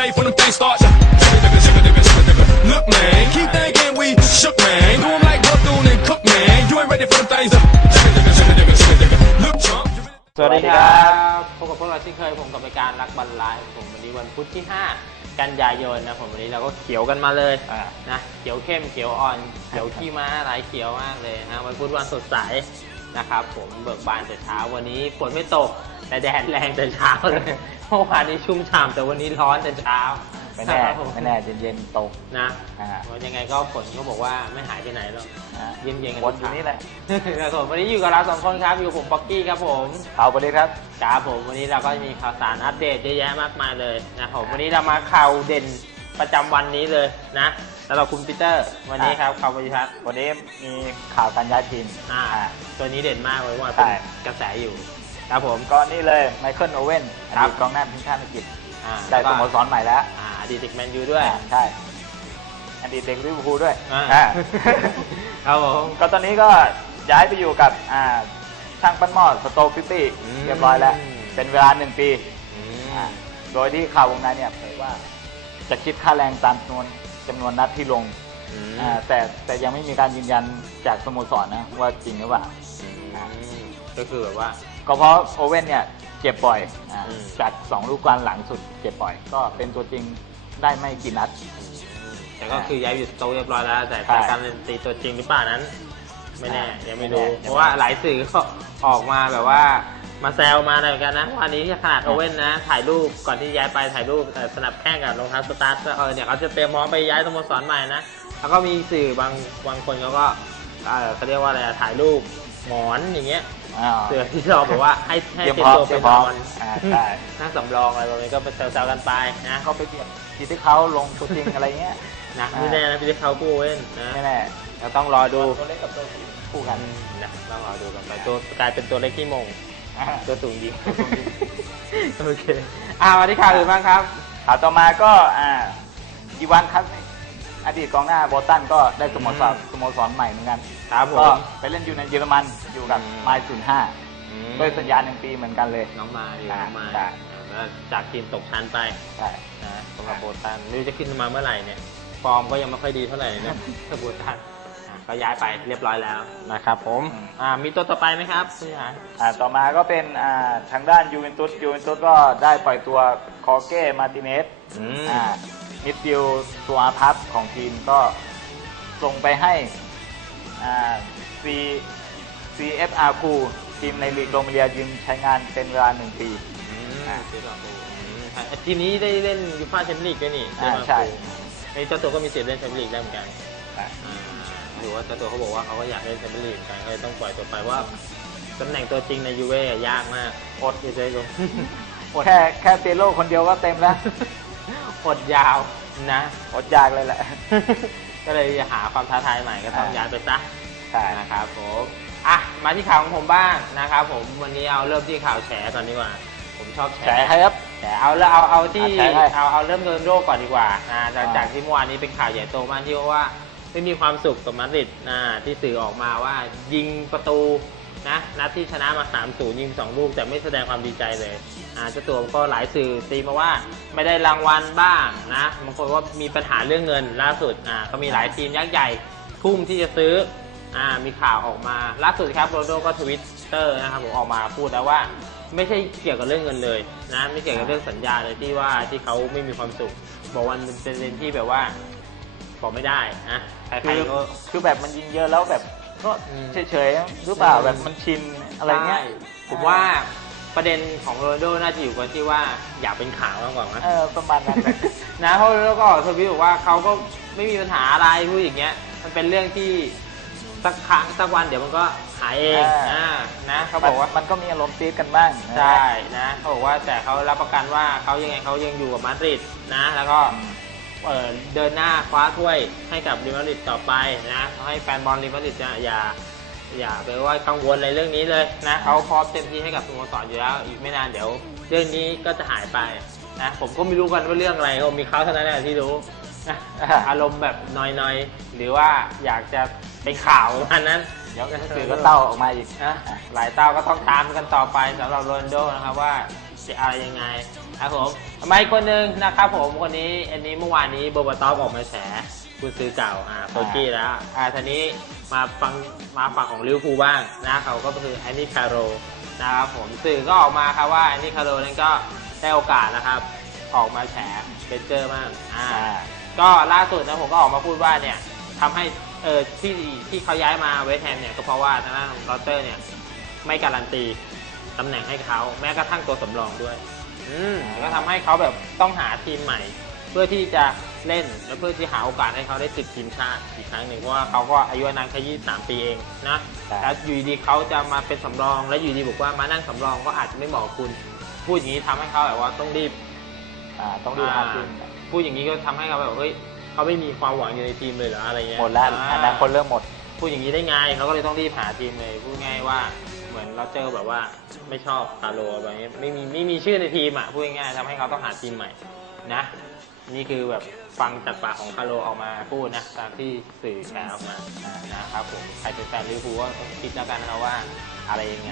safe when them things start. Look, man, keep thinking we shook, man. Do 'em like Bethune and Cook, man. You ain't ready for them things. Look, chump. you really- สวัสดีครับ พบกับพวกเราเช่นเคยผมกับรายการรักบอลไลฟ์ผมวันนี้วันพุธที่ 5 กันยายนนะผมวันนี้เราก็เขียวกันมาเลยอ่านะเขียวเข้มเขียวอ่อนเขียวขี้ม้าหลายเขียวมากเลยนะวันพุธวันสดใส นะครับผมเบิกบานแต่เช้าวันนี้ฝนไม่ตกแต่แดดแรงแต่เช้าเลยเมื่อวานนี้ชุ่มฉ่ำแต่วันนี้ร้อนแต่เช้าไม่แน่ครับผไม่แน่เย็นๆตกนะอ่าว่ายังไงก็ฝนก็บอกว่าไม่หายไปไหนหรอกนะเย็นๆกันวนอยู่นี่แหละครับผมวันนี้อยู่กับเราสองคนครับอยู่กับผมป๊อกกี้ครับผมเอาไปเลยครับครับผมวันนี้เราก็มีข่าวสารอัปเดตเยอะแยะมากมายเลยนะครับผมวันนี้เรามาข่าวเด่นประจำวันนี้เลยนะ สำหรับคุณปีเตอร์วันนี้ครับข่าวปฏิพัฒน์วันนี้มีข่าวการย้ายทีมอ่าอ่าตัวนี้เด่นมากเลยว่าใช่เป็นกระแสอยู่ครับผมก็นี่เลยไมเคิลโอเว่นอครับดีตกองหน้าทีมชาติอังกฤษอ่าได้แล้วสก็โมสรใหม่แล้วอ่าอดีตเด็กแมนยูด้วยอ่าใช่อดีตเด็กลิเวอร์พูลด้วยอ่าอ่าครับผมก็ตอนนี้ก็ย้ายไปอยู่กับอ่าช่างปั้นหม้อสโตฟิตี้อืมเรียบร้อยแล้ว เป็นเวลาหนึ่งปีอืมอ่าโดยที่ข่าววงในเนี่ยเผยว่าจะคิดค่าแรงตามจำนวน จำนวนนัดที่ลงอืมอ่าแต่แต่ยังไม่มีการยืนยันจากสโมสรนะว่าจริงหรือเปล่าอืมก็คือแบบว่า ก็เพราะโอเว่นเนี่ยเจ็บบ่อยอ่าอืม จากสองลูกกลานหลังสุดเจ็บบ่อย ก็เป็นตัวจริงได้ไม่กี่นัด แต่ก็คือย้ายอยู่สโต๊ะเรียบร้อยแล้ว แต่ใช่การันตีตัวจริงหรือเปล่านั้น ไม่แน่ใช่ยังไม่รู้ไม่แน่ เพราะว่าหลายสื่อก็ ออกมาแบบว่ามาแซวมาอะไรเหมือนกันนะวันนี้ขนาดโอเว่นนะ ถ่ายรูปก่อนที่ย้ายไปถ่ายรูปแต่สนับแข้งกับรองเท้าสตาร์ทก็เออเนี่ยเขาจะเตรียมพร้อมไปย้ายสโมสรใหม่นะแล้วก็มีสื่อบางบางคนเขาก็เออเขาเรียกว่าอะไรอะถ่ายรูปหมอนอย่างเงี้ยอ่าเสือที่เราบอกว่าให้ให้เตรียมเตรียพมร้อมตัวเตรีไปยมพร้นอมอนอ่าใช่นั่งสำรองอะไรแบบนี้ก็ไปแซวๆกันไปนะเขาไปเปรียบทีที่เขาลงตัวจริงอะไรเงี้ยนะอ่าไม่แน่นะพี่เล็กเขากู้เว้นนะไม่แน่เราต้องรอดูตัวเล็กกับตัวสูง คู่กันนะต้องรอดูกันไปตัวกลายเป็นตัวเล็กที่มงอ่าตัวสูงยิงโอเคอ่ามาที่ข่าวอื่นบ้างครับข่าวต่อมาก็อ่าอีวานคัสอดีตกองหน้าโบอลตันก็ได้สโมสรอืมสโมสรใหม่เหมือนกันครับผมก็ไปเล่นอยู่ในเยอรมันอยู่กับอืมไมล์ศูนย์ห้าอืมด้วยสัญญาหนึ่งปีเหมือนกันเลยน้องมาอยู่อ่าน้องมาใช่แล้วจากทีมตกชั้นไปใช่นะสำหรับโบตันไม่รู้จะขึ้นมาเมื่อไหร่เนี่ยฟอร์มก็ยังไม่ค่อยดีเท่าไหร่นะถ้าโบตันอะ ก็ย้ายไปเรียบร้อยแล้วนะครับผมอ่ามีตัวต่อไปไหมครับพี่หานอ่าต่อมาก็เป็นอ่าทางด้านยูเวนตุสยูเวนตุสก็ได้ปล่อยตัวคอเก้มาติเนสอืมอ่ามิดฟิลด์ตัวอาพับของทีมก็ส่งไปให้อ่า C CFR คูทีมในลีกโรมาเลียยืมใช้งานเป็นเวลาหนึ่งปีอืมอ่าเดี๋ยวรอดูอืมอะทีมนี้ได้เล่นยูฟ่าแชมเปี้ยนลีกด้วยนี่อ่าไหมใช่ไอ้เจ้าตัวก็มีสิทธิ์เล่นแชมเปี้ยนลีกได้เหมือนกันอ่าอ่า หรือว่าเจ้าตัวเขาบอกว่าเขาก็อยากเล่นแชมเปี้ยนลีกเหมือนกันก็เลยต้องปล่อยตัวไปเพราะว่าตำแหน่งตัวจริงในยูเว่อะยากมากอดที่จะได้ลงแค่แค่เปโลคนเดียวก็เต็มแล้วอดยาวนะอดอยากเลยแหละ ก็เลยหาความท้าทายใหม่ก็ต้องอ่าย้ายไปซะใช่นะครับผมอะมาที่ข่าวของผมบ้างนะครับผมวันนี้เอาเริ่มที่ข่าวแฉก่อนดีกว่า ผมชอบแฉแฉใครครับแฉเอาแล้วเอาเอาที่อะแฉใครเอาเอาเริ่มโรนลโดก่อนดีกว่าอ่าจากอ่าจากที่เมื่อวานนี้เป็นข่าวใหญ่โตมากที่ว่า ไม่มีความสุขกับมาดริดอ่าที่สื่อออกมาว่ายิงประตูนะนัดที่ชนะมา 3-0 ยิง 2 ลูกแต่ไม่แสดงความดีใจเลยอ่าเจ้าตัวก็หลายสื่อตีมาว่าไม่ได้รางวัลบ้างนะบางคนว่ามีปัญหาเรื่องเงินล่าสุดอ่าก็มีหลายทีมยักษ์ใหญ่ทุ่มที่จะซื้ออ่ามีข่าวออกมาล่าสุดครับโรนโดก็ทวิตเตอร์นะครับผมออกมาพูดแล้วว่า ไม่ใช่เกี่ยวกับเรื่องเงินเลยนะไม่เกี่ยวกับเรื่องสัญญาเลยที่ว่าที่เขาไม่มีความสุขบอกวันเป็นปรนที่แบบว่าบอกไม่ได้นะ ใครคือๆก็ คือแบบมันยิงเยอะแล้วแบบก็อืม เฉยๆหรือเปล่าแบบมันชินอะไรเงี้ย ใช่ผมว่าประเด็นของโรนัลโดน่าจะอยู่กันที่ว่าอยากเป็นข่าวมากกว่ามั้ง เออประมาณนั้นแหละนะเพราะแล้วก็ทวิตบอกว่าเขาก็ไม่มีปัญหาอะไรพูดอย่างเงี้ย มันเป็นเรื่องที่สักครั้งสักวันเดี๋ยวมันก็หายเองอ่า อ่านะเขาบอกว่ามันก็มีอารมณ์ตีดกันบ้างใช่นะเขาบอกว่าแต่เขารับประกันว่าเขายังไงเขายังอยู่กับมาดริดนะ แล้วก็เอ่อ เดินหน้าคว้าถ้วยให้กับริมาดริดต่อไปนะเขาให้แฟนบอลริมาดริดเนี่ยอย่าอย่าไปว่ากังวลอะไรเรื่องนี้เลยนะเขาพร้อมเต็มที่ให้กับสโมสรอยู่แล้วอีกไม่นานเดี๋ยว เรื่องนี้ก็จะหายไปนะผมก็ไม่รู้กันว่าเรื่องอะไรผมมีเขาเท่านั้นแหละที่รู้นะอารมณ์แบบนอยๆ หรือว่าอยากจะไปข่าวประมันนั้นเดี๋ยวสื่อก็เต้าออกมาอีกนะหลายเต้าก็ต้องตามกันต่อไปสำหรับโรนลโดนะครับว่าจจะอะไรยังไงนะ ครับผมมาอีกคนหนึ่งนะครับผมคนนี้อันนี้เมื่อวานนี้โบบตอฟออกมาแฉคุณซื้อเก่าอ่าโคกี้แล้วอ่าทีนี้มาฟังมาฝั่งของลิเวอร์พูลบ้างนะเขาก็คือแอนนี่คาร์โรนะครับผมสื่อก็ออกมาครับว่าแอนนี่คาร์โรนั้นก็ได้โอกาสนะครับออกมาแฉเบนเจอร์มากอ่าก็ล่าสุดนะผมก็ออกมาพูดว่าเนี่ยทำให้เออที่ที่เขาย้ายมาเวสแฮมเนี่ยก็เพราะว่าทางด้านของลอตเตอร์เนี่ยไม่การันตีตำแหน่งให้เขาแม้กระทั่งตัวสำรองด้วย อืมก็ทำให้เขาแบบต้องหาทีมใหม่ เพื่อที่จะเล่นและเพื่อที่หาโอกาสให้เขาได้ติดทีมชาติอีกครั้งหนึ่งเพราะว่าเขาก็อายุอานามแค่23 ปีเองนะใช่ แล้วอยู่ดีๆเขาจะมาเป็นสำรอง แล้วอยู่ดีบอกว่ามานั่งสำรองก็อาจจะไม่เหมาะกับคุณ พูดอย่างนี้ทำให้เขาแบบว่าต้องรีบ อ่าต้องดูหาทีมพูดอย่างนี้ก็ทำให้เขาแบบเฮ้ยเขาไม่มีความหวังอยู่ในทีมเลยเหรออะไรเงี้ยหมดแล้วาอนาคตเริ่มหมด พูดอย่างนี้ได้ไงเขาก็เลยต้องรีบหาทีมเลยพูดง่ายว่าเห มือนเราเจอแบบว่าไม่ชอบคาร์โลอะไรเงี้ไม่มีไม่มีชื่อในทีมอะพูดง่ายๆทำให้เขาต้องหาทีมใหม่นะ นี่คือแบบฟังจากปากของคาร์โลออกมาพูดนะตามที่สื่อแชร์ออกมานะครับผมใครเป็นแฟนลิเวอร์พูลก็คิดแล้วกันนะครับว่าอะไรยังไง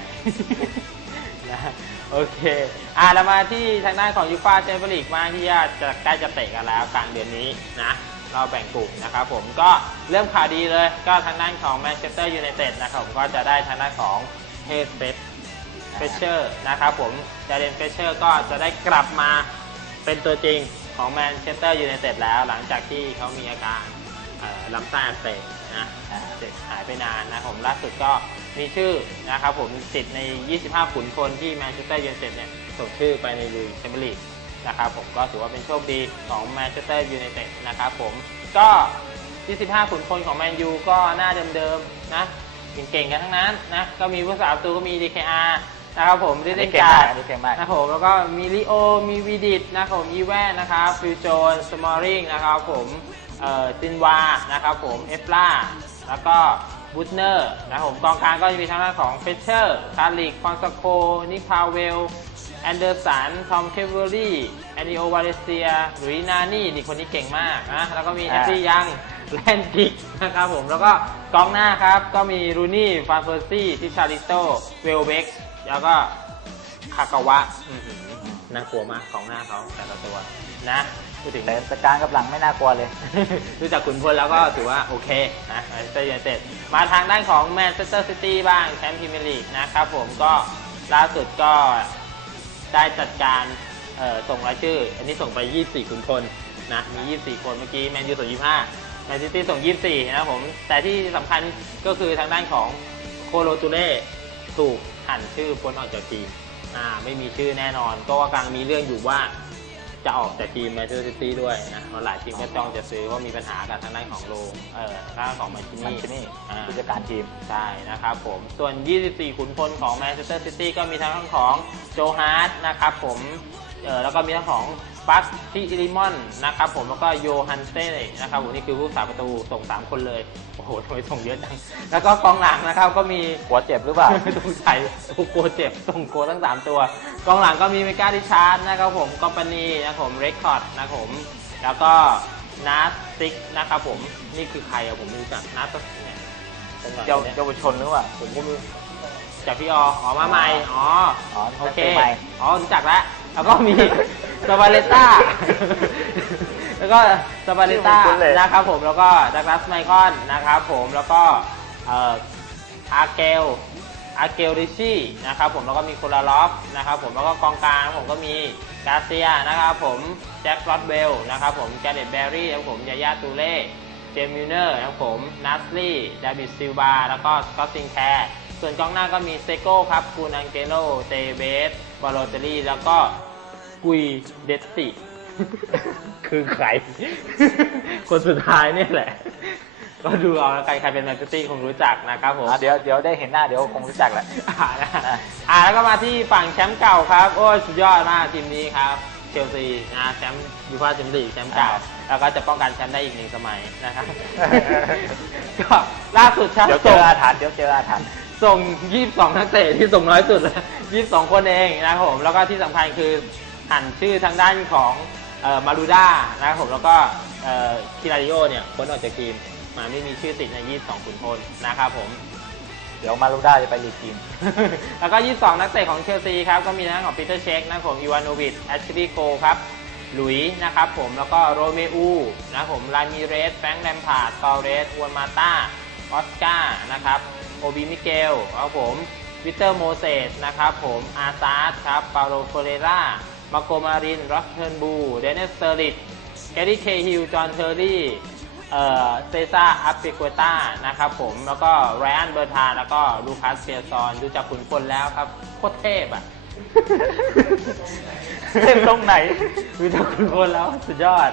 นะโอเคอะเรามาที่ทางด้านของยูฟ่าแชมเปี้ยนลีกมาที่จะใกล้จะเตะกันแล้วกลางเดือนนี้นะเราแบ่งกลุ่มนะครับผมก็เริ่มข่าวดีเลยก็ทางด้านของแมนเชสเตอร์ยูไนเต็ดนะครับผมก็จะได้ทางด้านของ เฮดเฟสเฟเชอร์นะครับผมจาเดนเฟเชอร์ก็จะได้กลับมาเป็นตัวจริงของแมนเชสเตอร์ยูไนเต็ดแล้วหลังจากที่เขามีอาการลำไส้อักเสบนะเจ็บหายไปนานนะผมล่าสุดก็มีชื่อนะครับผมติดใน 25 ขุนพลที่แมนเชสเตอร์ยูไนเต็ดเนี่ยส่งชื่อไปในลีกแชมเปี้ยนลีกนะครับผมก็ถือว่าเป็นโชคดีของแมนเชสเตอร์ยูไนเต็ดนะครับผมก็ 25 ขุนพลของแมนยูก็หน้าเดิมๆนะ เก่งๆกันทั้งนั้นนะก็มีผู้สาประตูก็มี DKR นะครับผมที่อันเล่นี้นเก่งกามากรอันนี้เก่งมาก นะครับผมแล้วก็มีลิโอมีวีดิตนะครับผมอีแวนนะครับฟิวโจนสมอริงนะครับผมเอ่อซินวานะครับผมเอฟล่าแล้วก็บูทเนอร์นะครับผมกองกลางก็จะมีทางด้านของเฟเชอร์คาริกฟอนซาโคนิพาเวลแอนเดอร์สัน ทอมเคเวอรี่แอนดิโอวาเลเซียหรือนานี่นี่คนนี้เก่งมากนะแล้วก็มีแออ่านดี้ยังแลนดิกนะครับผม แล้วก็กองหน้าครับ ก็มีรูนี่ ฟานเฟอร์ซี่ ทิชาริโต เวลเบ็กแล้วก็คากาวะอื้อหือน่ากลัวมากของหน้าเขาแต่ละตัวนะพูดถึงแต่สการกับหลังไม่น่ากลัวเลยดูจากขุนพลแล้วก็ถือว่าโอเคนะแมนเชสเตอร์ยูไนเต็ดมาทางด้านของแมนเชสเตอร์ซิตี้บ้างแชมป์พรีเมียร์ลีกนะครับผมก็ล่าสุดก็ได้จัดการเอ่อส่งรายชื่อ อันนี้ส่งไป 24ขุนพลนะมี 24 คนเมื่อกี้แมนยูส่ง25 แมนซิตี้ส่ง 24 นะครับผม แต่ที่สำคัญก็คือทางด้านของโคโลตูเล่ถูกหันชื่อพ้นออกจากทีมอ่าไม่มีชื่อแน่นอน ก็ว่ากำลังมีเรื่องอยู่ว่าจะออกจากทีมแมนเชสเตอร์ซิตี้ด้วยนะเพราะหลายทีมก็จ้องจะซื้อว่ามีปัญหากับทางด้านของโลเอ่อทางด้านของมันชิมันนี่ที่นี่อ่าผู้จัดการทีม ใช่นะครับผม ส่วน 24 ขุนพลของแมนเชสเตอร์ซิตี้ก็มีทั้งของโจฮาร์ดนะครับผม เออแล้วก็มีทั้งของปักที่อิลิมอนนะครับผมแล้วก็โยฮันเซ่นะครับผมนี่คือผู้สาประตูส่ง 3 คนเลย โอ้โหทำไมส่งเยอะจัง แล้วก็กองหลังนะครับก็มีหัวเจ็บหรือเปล่าไม่ต้องใส่โอ้โหเจ็บส่งโกทั้ง 3 ตัว กองหลังก็มีเมกาดิชาร์ดนะครับผมกอมปานีนะครับผมเรคคอร์ดนะครับผมแล้วก็นัสซิกนะครับผมนี่คือใครอะผมไม่รู้จักนัสเนี่ยกองหลังเจ้าเนี่ยเยาวชนหรือเปล่าผมก็ไมีจากพี่อออ๋อมาใหม่อ๋ออ๋อโอเคนักเตะใหม่อ๋อรู้จักแล้ว แล้วก็มีซาบาเลต้า แล้วก็ซาบาเลต้าชื่อเหมือนคนเลย นะครับผม แล้วก็ดักลาสไมคอนนะครับผม แล้วก็เอ่ออาเกล อาเกลริชี่นะครับผม แล้วก็มีโคลาลอฟนะครับผม แล้วก็กองกลางผมก็มีกาเซียนะครับผม แจ็ครอดเบลนะครับผม แกเรตแบร์รี่นะครับผมยาย่าตูเล่ เจมส์มิลเนอร์นะครับผมนัสลี่ดาวิดซิลบาแล้วก็สกอตติงแคร์ส่วนกองหน้าก็มีเซโก้ครับคูนังเกโล เตเบส บอลโลเตอรี่แล้วก็กุยเดสติ คือใคร คนสุดท้ายเนี่ยแหละ ก็ดูเอาแล้วกันใครเป็นแมนซิตี้คงรู้จักนะครับผม อะเดี๋ยวเดี๋ยวได้เห็นหน้าเดี๋ยวคงรู้จักแหละ อ่านะอ่าแล้วก็มาที่ฝั่งแชมป์เก่าครับ โอ้ยสุดยอดมากทีมนี้ครับ เชลซีนะแชมป์ยูฟ่าแชมเปี้ยนลีกแชมป์เก่าอ่าแล้วก็จะป้องกันแชมป์ได้อีกหนึ่งสมัยนะครับ ก็ล่าสุดครับเดี๋ยวเจส่องอาถรรพ์เดี๋ยวเจออาถรรพ์ ส่ง 22 นักเตะที่ส่งน้อยสุด 22 คนเองนะครับผม แล้วก็ที่สำคัญคือหันชื่อทางด้านของเอ่อมารูด้านะครับผมแล้วก็เอ่อคิราริโอเนี่ยพ้นออกจากทีมมาไม่มีชื่อติดใน 22ขุนพลนะครับผม เดี๋ยวมารูด้าจะไปลีกทีม แล้วก็ 22 นักเตะของเชลซีครับ ก็มีทั้งของปีเตอร์เช็คนะครับผมอีวานโนวิชแอชลีย์โกครับหลุยส์นะครับผมแล้วก็โรเมอูนะครับผมลามิเรสแฟรงค์แลมพาร์ดตอเรสอวนมาต้าออสการ์นะครับ โอบิมิเกลครับผมวิเตอร์โมเซสนะครับผมอาซาร์ดครับปาโลโฟเรรามาโกมารินรอสเทิร์นบูเดนเนสเตอริดแกรี่เคฮิลจอห์นเทอร์รี่เอ่อเซซ่าอัปเปกวต้านะครับผมแล้วก็ไรอันเบอร์ทาแล้วก็ลูคัสเปียซอนดูจากขุนพลแล้วครับ โคตรเทพอะเทพตรงไหนดูจากขุนพลแล้วสุดยอด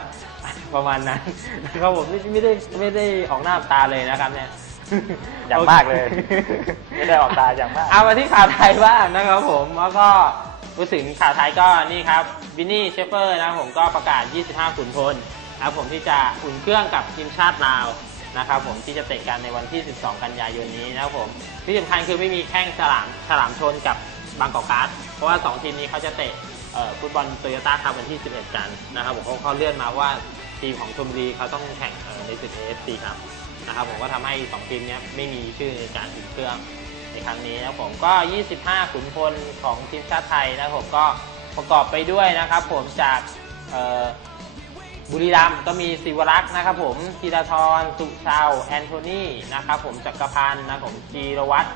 ประมาณนั้นนะครับผมไม่ไม่ได้ไม่ได้ออกหน้าออกตาเลยนะครับเนี่ย อย่างมากเลย ไม่ได้ออกตาอย่างมาก เอามาที่ข่าวไทยบ้างนะครับผมแล้วก็พูดถึงข่าวไทยก็นี่ครับวินนี่เชฟเฟอร์นะครับผมก็ประกาศ 25ขุนพลนะครับผมที่จะอุ่นเครื่องกับทีมชาติลาวนะครับผมที่จะเตะกันในวันที่ 12 กันยายนนี้นะครับผมที่สำคัญคือไม่มีแข้งฉลามฉลามชนกับบางกอกการ์ดเพราะว่า 2 ทีมนี้เขาจะเตะเอ่อฟุตบอลโตโยต้าครับวันที่ 11 กันนะครับผมเขาเขาเลื่อนมาว่า ทีมของชมบุรีเขาต้องแข่งในศึก AFC ครับนะครับผมก็ทำให้ 2 ทีมนี้ไม่มีชื่อในการอุ่นเครื่องในครั้งนี้นะผมก็ 25 ขุนพลของทีมชาติไทยนะผมก็ประกอบไปด้วยนะครับ ผมจากบุรีรัมย์ก็มีศิวรักษ์นะครับผมธีรทรสุชาวแอนโทนีนะครับผมจักรพันธ์นะครับผมจีรวัตร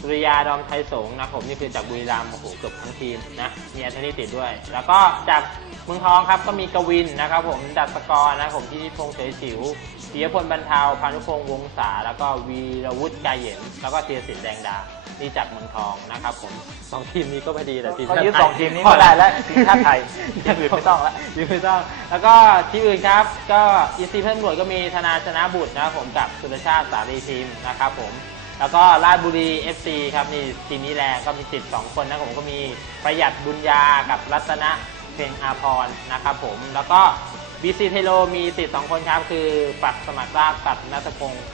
สุริยาดอมไทยสงนะครับผมนี่คือจากบุรีรัมย์โอ้โหเกือบทั้งทีมนะมีแอนโทนีติดด้วย แล้วก็จาก เมืองทองครับก็มีกวินนะครับผมดัตกรนะครับผมที่นิพงษ์เฉยฉิวปิยพลบรรเทาพานุพงษ์วงศาแล้วก็วีรวุฒิกายเหย็น แล้วก็เทียสินแดงดานี่จากเมืองทองนะครับผมสองทีมนี้ก็พอดีแต่ทีมเขาชาติยึดไทยสองทีมนี้ก็ได้แล้วทีมชาติไทยทีมอื่นไม่ต้องแล้วทีมไม่ต้อง แล้วก็ทีมอื่นครับก็อีซีเพื่อนบวดก็มีธนาชนะบุตรนะครับผมกับสุรชาติสารีทีมนะครับผมแล้วก็ราชบุรี FC ครับนี่ทีมนี้แรงก็มีติด2คนนะครับผมก็มีประหยัดบุญญากับรัตนะ เพ็งอาพรนะครับผม แล้วก็บีซีเทโลมีติด2คนครับ คือปัดสมัครราชกับนัทพงศ์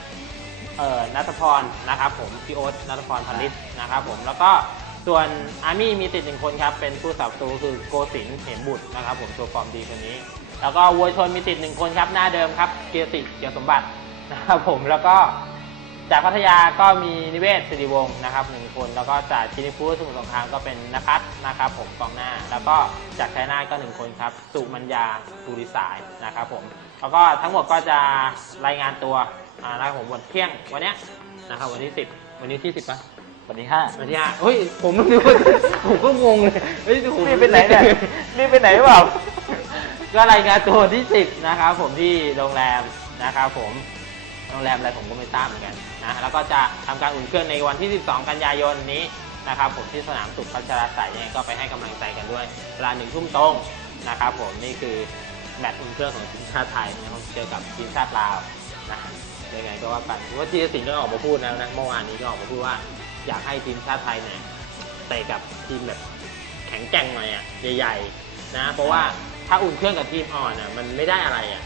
เอ่อนัทพรนะครับผมพี่โอ๊ตนัทพรพันลิศนะครับผมแล้วก็ส่วนอาร์มี่มีติดหนึ่งคนครับ เป็นผู้สับตูคือโกศินเหมบุตรนะครับผมตัวฟอร์มดีคนนี้ แล้วก็วัวชนมีติดหนึ่งคนครับหน้าเดิมครับเกียรติเกียรติสมบัตินะครับผมแล้วก็ จากพัทยาก็มีนิเวศสิริวงศ์นะครับหนึ่งคน แล้วก็จากชินิฟูสมุทรสงครามก็เป็นนภัสนะครับผมกองหน้า แล้วก็จากชัยนาทก็หนึ่งคนครับสุมัญญาภูริสายนะครับผมแล้วก็ทั้งหมดก็จะรายงานตัวอ่านะครับผมวันเที่ยงวันเนี้ยนะครับวันที่สิบวันนี้ที่สิบปะวันที่ห้าวันที่ห้าเฮ้ยผมไม่รู้ผมก็งงเลยเฮ้ยผมรีบไปไหนเนี่ยรีบไปไหนเปล่าก็รายงานตัววันที่สิบนะครับผมที่โรงแรมนะครับผม โรงแรมอะไรผมก็ไม่ทราบเหมือนกันนะแล้วก็จะทำการอุ่นเครื่องในวันที่ 12 กันยายนนี้นะครับผมที่สนามสุขพัชราสายยังไงก็ไปให้กำลังใจกันด้วยเวลาหนึ่งทุ่มตรงนะครับผมนี่คือแมตช์อุ่นเครื่องของทีมชาติไทยนะครับเจอกับทีมชาติลาวนะยังไงก็ว่ากันเพราะว่าจีรสิงห์ก็ออกมาพูดแล้วนะเมื่อวานนี้ก็ออกมาพูดว่าอยากให้ทีมชาติไทยเนี่ยเตะกับทีมแบบแข็งแกร่งหน่อยอะใหญ่ๆนะเพราะว่าถ้าอุ่นเครื่องกับทีมอ่อนอะมันไม่ได้อะไรอะ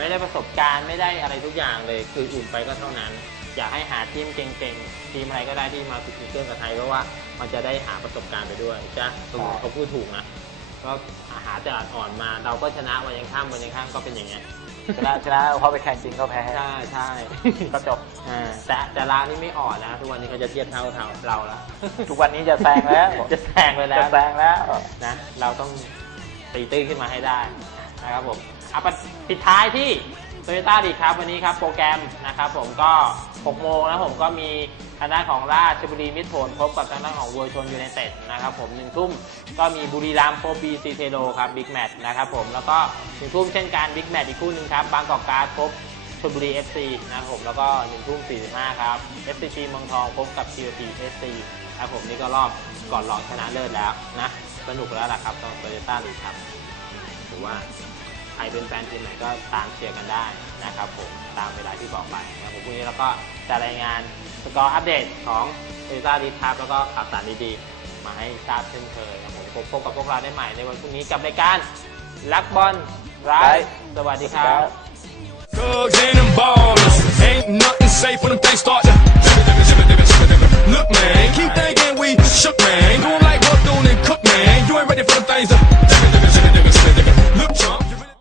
ไม่ได้ประสบการณ์ไม่ได้อะไรทุกอย่างเลย คืออุ่นไปก็เท่านั้น อยากให้หาทีมเก่งๆทีมอะไรก็ได้ที่มาอุ่นเครื่องกับไทยเพราะว่ามันจะได้หาประสบการณ์ไปด้วยจ้ะเขาพูดถูกนะก็หาแต่อ่อนๆมา เราก็ชนะวันยังข้ามวันยังข้ามก็เป็นอย่างเงี้ยชนะชนะพอไปแข่งจริงก็แพ้ใช่ใช่ก็จบอ่าแต่แต่ร้านนี้ไม่อ่อนนะ ทุกวันนี้เขาจะเทียบเท่าเท่าเราแล้วทุกวันนี้จะแซงแล้วจะแซงไปแล้วจะแซงแล้วนะเราต้องตีตื้นขึ้นมาให้ได้นะครับผม เอาไปปิดท้ายที่โตโยต้าดีครับวันนี้ครับโปรแกรมนะครับผมก็ 6 โมงนะผมก็มีทางด้านของราชบุรีมิตรผลพบกับทางด้านของวัวชนยูไนเต็ดนะครับผมหนึ่งทุ่มก็มีบุรีรัมย์โปรบีซีเทโลครับบิ๊กแมตช์นะครับผมแล้วก็หนึ่งทุ่มเช่นกันบิ๊กแมตช์อีกคู่หนึ่งครับบางกอกการ์ดพบชลบุรี FC นะครับผมแล้วก็1ทุ่ม45ครับ FCG เมืองทองพบกับ TOT SC ครับผมนี่ก็รอบก่อนรองชนะเลิศแล้วนะสนุกแล้วล่ะครับสำหรับโตโยต้าลีกครับถือว่า ใครเป็นแฟนทีมไหนก็ตามเชียร์กันได้นะครับผมตามเวลาที่บอกไปนะครับผมพรุ่งนี้เราก็จะรายงานสกอร์อัปเดตของเอซ่าดีทับแล้วก็ข่าวสารดีๆ มาให้ทราบเช่นเคยนะครับผมพบกับพวกเราได้ใหม่ในวันพรุ่งนี้กับรายการลักบอลไรสวัสดีครับ Thugs and them ballers. Ain't nothing safe when them things start to. Look, man, keep thinking we shook, man. Doing like Buck Doon and Cook, man. You ain't ready for them things to. Look, Trump.